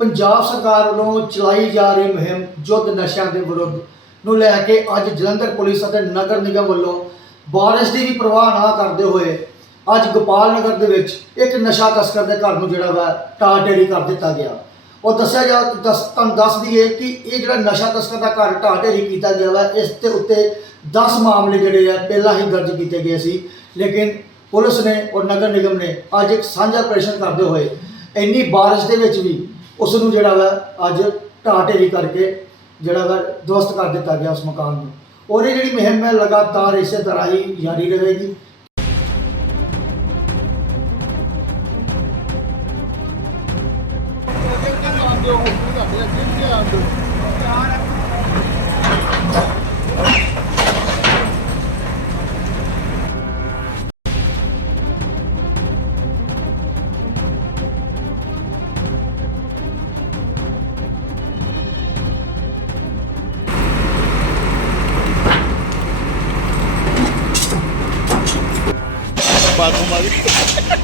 ਪੰਜਾਬ ਸਰਕਾਰ ਵੱਲੋਂ ਚਲਾਈ ਜਾ ਰਹੀ ਮੁਹਿੰਮ ਯੁੱਧ ਨਸ਼ਿਆਂ ਦੇ ਵਿਰੁੱਧ ਨੂੰ ਲੈ ਕੇ ਅੱਜ ਜਲੰਧਰ ਪੁਲਿਸ ਅਤੇ ਨਗਰ ਨਿਗਮ ਵੱਲੋਂ ਬਾਰਿਸ਼ ਦੀ ਵੀ ਪਰਵਾਹ ਨਾ ਕਰਦੇ ਹੋਏ ਅੱਜ ਗੋਪਾਲ ਨਗਰ ਦੇ ਵਿੱਚ ਇੱਕ ਨਸ਼ਾ ਤਸਕਰ ਦੇ ਘਰ ਨੂੰ ਜਿਹੜਾ ਵਾ ਟਾਟੇਰੀ ਕਰ ਦਿੱਤਾ ਗਿਆ। ਉਹ ਦੱਸਿਆ ਜਾ ਦੱਸ ਤੁਹਾਨੂੰ ਦੱਸ ਦਈਏ ਕਿ ਇਹ ਜਿਹੜਾ ਨਸ਼ਾ ਤਸਕਰ ਦਾ ਘਰ ਟਾਟੇਰੀ ਕੀਤਾ ਗਿਆ ਵਾ, ਇਸ ਦੇ ਉੱਤੇ 10 ਮਾਮਲੇ ਜਿਹੜੇ ਆ ਪਹਿਲਾਂ ਹੀ ਦਰਜ ਕੀਤੇ ਗਏ ਸੀ। ਲੇਕਿਨ ਪੁਲਿਸ ਨੇ ਔਰ ਨਗਰ ਨਿਗਮ ਨੇ ਅੱਜ ਇੱਕ ਸਾਂਝਾ ਆਪਰੇਸ਼ਨ ਕਰਦੇ ਹੋਏ ਇੰਨੀ ਬਾਰਿਸ਼ ਦੇ ਵਿੱਚ ਵੀ ਉਸ ਨੂੰ ਜਿਹੜਾ ਵਾ ਅੱਜ ਢਾਹ ਢੇਰੀ ਕਰਕੇ ਜਿਹੜਾ ਵਾ ਦੋਸਤ ਕਰ ਦਿੱਤਾ ਗਿਆ ਉਸ ਮਕਾਨ ਨੂੰ। ਔਰ ਇਹ ਜਿਹੜੀ ਮੁਹਿੰਮ ਹੈ, ਲਗਾਤਾਰ ਇਸੇ ਤਰ੍ਹਾਂ ਹੀ ਜਾਰੀ ਰਹੇਗੀ। ਬਾਥਰੂਮ ਆ ਗਈ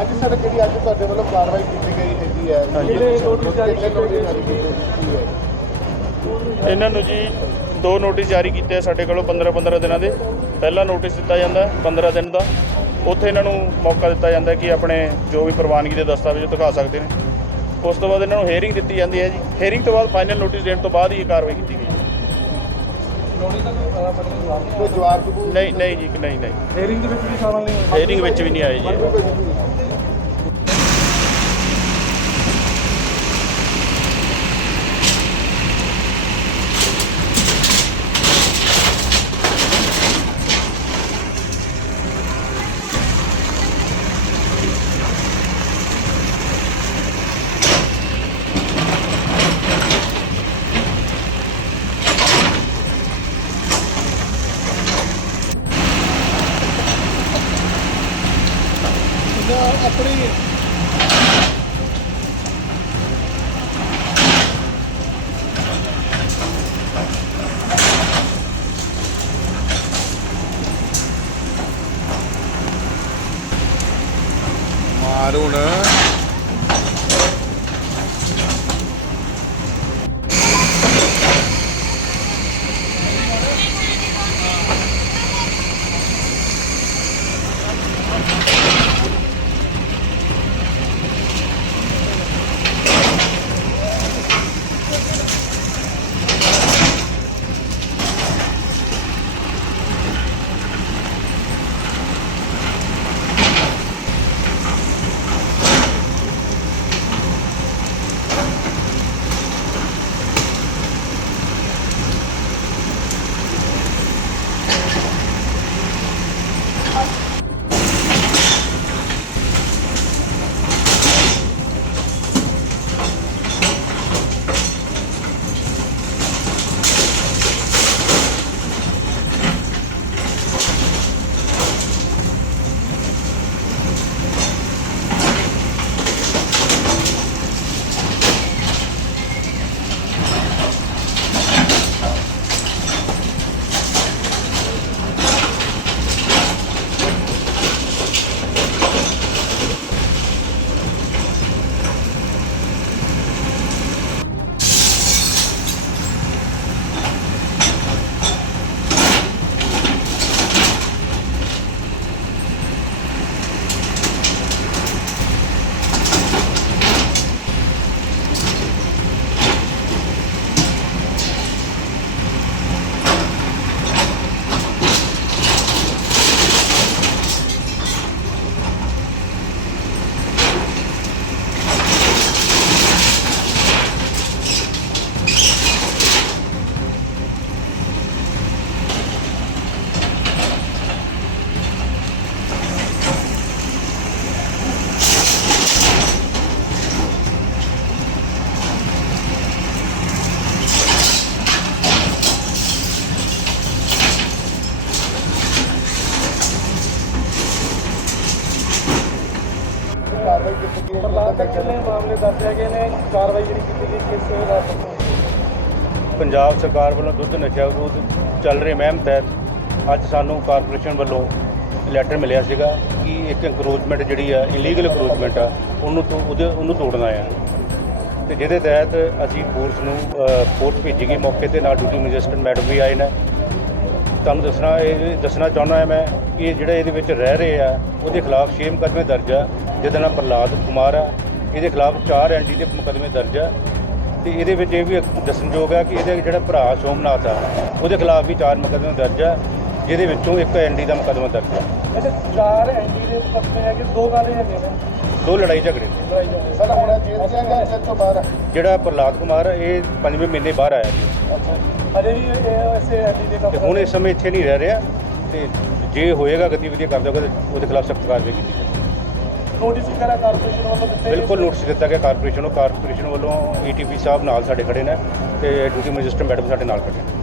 ਅੱਜ ਸਰ ਜਿਹੜੀ ਅੱਜ ਤੁਹਾਡੇ ਵੱਲੋਂ ਕਾਰਵਾਈ ਕੀਤੀ ਗਈ ਹੈਗੀ ਹੈ ਜਿਹੜੇ ਨੋਟਿਸ ਜਾਰੀ ਕਿੰਨੇ ਨੋਟਿਸ ਜਾਰੀ ਕੀਤੇ ਹੈ? ਇਹਨਾਂ ਨੂੰ ਜੀ ਦੋ ਨੋਟਿਸ ਜਾਰੀ ਕੀਤੇ ਆ ਸਾਡੇ ਕੋਲੋਂ 15 15 ਦਿਨਾਂ ਦੇ। ਪਹਿਲਾ ਨੋਟਿਸ ਦਿੱਤਾ ਜਾਂਦਾ ਹੈ 15 ਦਿਨ ਦਾ। ਉੱਥੇ ਇਹਨਾਂ ਨੂੰ ਮੌਕਾ ਦਿੱਤਾ ਜਾਂਦਾ ਕਿ ਆਪਣੇ ਜੋ ਵੀ ਪ੍ਰਵਾਨਗੀ ਦੇ ਦਸਤਾਵੇਜ਼ ਦਿਖਾ ਸਕਦੇ ਨੇ। ਉਸ ਤੋਂ ਬਾਅਦ ਇਹਨਾਂ ਨੂੰ ਹੇਅਰਿੰਗ ਦਿੱਤੀ ਜਾਂਦੀ ਹੈ ਜੀ। ਹੇਅਰਿੰਗ ਤੋਂ ਬਾਅਦ ਫਾਈਨਲ ਨੋਟਿਸ ਦੇਣ ਤੋਂ ਬਾਅਦ ਹੀ ਇਹ ਕਾਰਵਾਈ ਕੀਤੀ ਗਈ ਕੋਈ ਜਵਾਬ ਕਬੂਲ ਨਹੀਂ ਨਹੀਂ ਜੀ ਨਹੀਂ ਨਹੀਂ। ਹੇਰਿੰਗ ਦੇ ਵਿੱਚ ਵੀ ਸ਼ਾਮਲ ਨਹੀਂ ਹੇਅਰਿੰਗ ਵਿੱਚ ਵੀ ਨਹੀਂ ਆਏ ਜੀ। ਇਹ। ਆਪਣੀ ਮਾਰ ਤੱਕ ਨੇ ਮਾਮਲੇ ਦਰਜ ਹੈਗੇ ਨੇ, ਕਾਰਵਾਈ ਜਿਹੜੀ ਕੀਤੀ ਗਈ ਕਿਸ ਦਾ ਪੰਜਾਬ ਸਰਕਾਰ ਵੱਲੋਂ ਦੁੱਧ ਨਸ਼ਾ ਵਿਰੋਧ ਚੱਲ ਰਹੇ ਮਹਿਮ ਤਹਿਤ ਅੱਜ ਸਾਨੂੰ ਕਾਰਪੋਰੇਸ਼ਨ ਵੱਲੋਂ ਲੈਟਰ ਮਿਲਿਆ ਸੀਗਾ ਕਿ ਇੱਕ ਇੰਕਰੋਚਮੈਂਟ ਜਿਹੜੀ ਆ ਇਲੀਗਲ ਇੰਕਰੋਚਮੈਂਟ ਆ, ਉਹਨੂੰ ਤੋਂ ਉਹਦੇ ਉਹਨੂੰ ਤੋੜਨਾ ਆ। ਤੇ ਜਿਹਦੇ ਤਹਿਤ ਅਸੀਂ ਫੋਰਸ ਨੂੰ ਫੋਰਸ ਭੇਜੀ ਗਈ ਮੌਕੇ ਤੇ, ਨਾਲ ਡਿਊਟੀ ਮੈਜਿਸਟਰੇਟ ਮੈਡਮ ਵੀ ਆਏ ਨੇ। ਤੁਹਾਨੂੰ ਦੱਸਣਾ, ਇਹ ਦੱਸਣਾ ਚਾਹੁੰਦਾ ਹਾਂ ਮੈਂ ਕਿ ਇਹ ਜਿਹੜੇ ਇਹਦੇ ਵਿੱਚ ਰਹਿ ਰਹੇ ਆ, ਉਹਦੇ ਖਿਲਾਫ ਛੇ ਮੁਕੱਦਮੇ ਦਰਜ ਆ, ਜਿਹਦਾ ਨਾਮ ਪ੍ਰਲਾਦ ਕੁਮਾਰ ਆ ਇਹਦੇ ਖਿਲਾਫ 4 ਐਨਡੀ ਦੇ ਮੁਕੱਦਮੇ ਦਰਜ ਆ। ਤੇ ਇਹਦੇ ਵਿੱਚ ਇਹ ਵੀ ਦੱਸਣਯੋਗ ਆ ਕਿ ਇਹਦੇ ਜਿਹੜਾ ਭਰਾ ਸੋਮਨਾਥ ਆ ਉਹਦੇ ਖਿਲਾਫ ਵੀ 4 ਮੁਕੱਦਮੇ ਦਰਜ ਆ ਜਿਹਦੇ ਵਿੱਚੋਂ ਇੱਕ ਐਨਡੀ ਦਾ ਮੁਕੱਦਮਾ ਦਰਜ ਆ। ਇਹਦੇ ਚਾਰ ਐਨਡੀ ਦੇ ਮੁਕੱਦਮੇ ਹੈਗੇ ਦੋ ਗਾਲੇ ਹੈਗੇ ਨੇ? ਦੋ ਲੜਾਈ ਝਗੜੇ ਨੇ। ਲੜਾਈ ਝਗੜੇ ਹੁਣ ਜੇਲ੍ਹ ਚ ਜਾਂ ਜੇਲ੍ਹ ਤੋਂ ਬਾਹਰ? ਜਿਹੜਾ ਪ੍ਰਲਾਦ ਕੁਮਾਰ ਇਹ ਪੰਜਵੇਂ ਮਹੀਨੇ ਬਾਹਰ ਆਇਆ ਜੀ। ਅੱਛਾ ਅਜੇ ਵੀ ਇਹ ਐਸੇ ਐਨਡੀ ਦੇ ਹੁਣ ਇਸ ਸਮੇਂ ਇੱਥੇ ਨਹੀਂ ਰਹਿ ਰਿਹਾ ਤੇ ਜੇ ਹੋਏਗਾ ਗਤੀਵਿਧੀਆਂ ਕਰਦਾ ਹੋਗਾ ਤੇ ਉਹਦੇ ਖਿਲਾਫ ਸਖਤ ਕਾਰਵਾਈ ਕੀਤੀ ਜਾਵੇਗੀ ਨੋਟਿਸ ਵਗੈਰਾ ਕਾਰਪੋਰੇਸ਼ਨ ਵੱਲੋਂ ਦਿੱਤੇ ਗਏ ਬਿਲਕੁਲ ਨੋਟਿਸ ਦਿੱਤਾ ਗਿਆ ਕਾਰਪੋਰੇਸ਼ਨ ਨੂੰ। ਕਾਰਪੋਰੇਸ਼ਨ ਵੱਲੋਂ ਈਟੀਪੀ ਸਾਹਿਬ ਨਾਲ ਸਾਡੇ ਖੜੇ ਨੇ ਤੇ ਡਿਊਟੀ ਮੈਜਿਸਟਰ ਮੈਡਮ ਸਾਡੇ ਨਾਲ ਖੜੇ ਨੇ।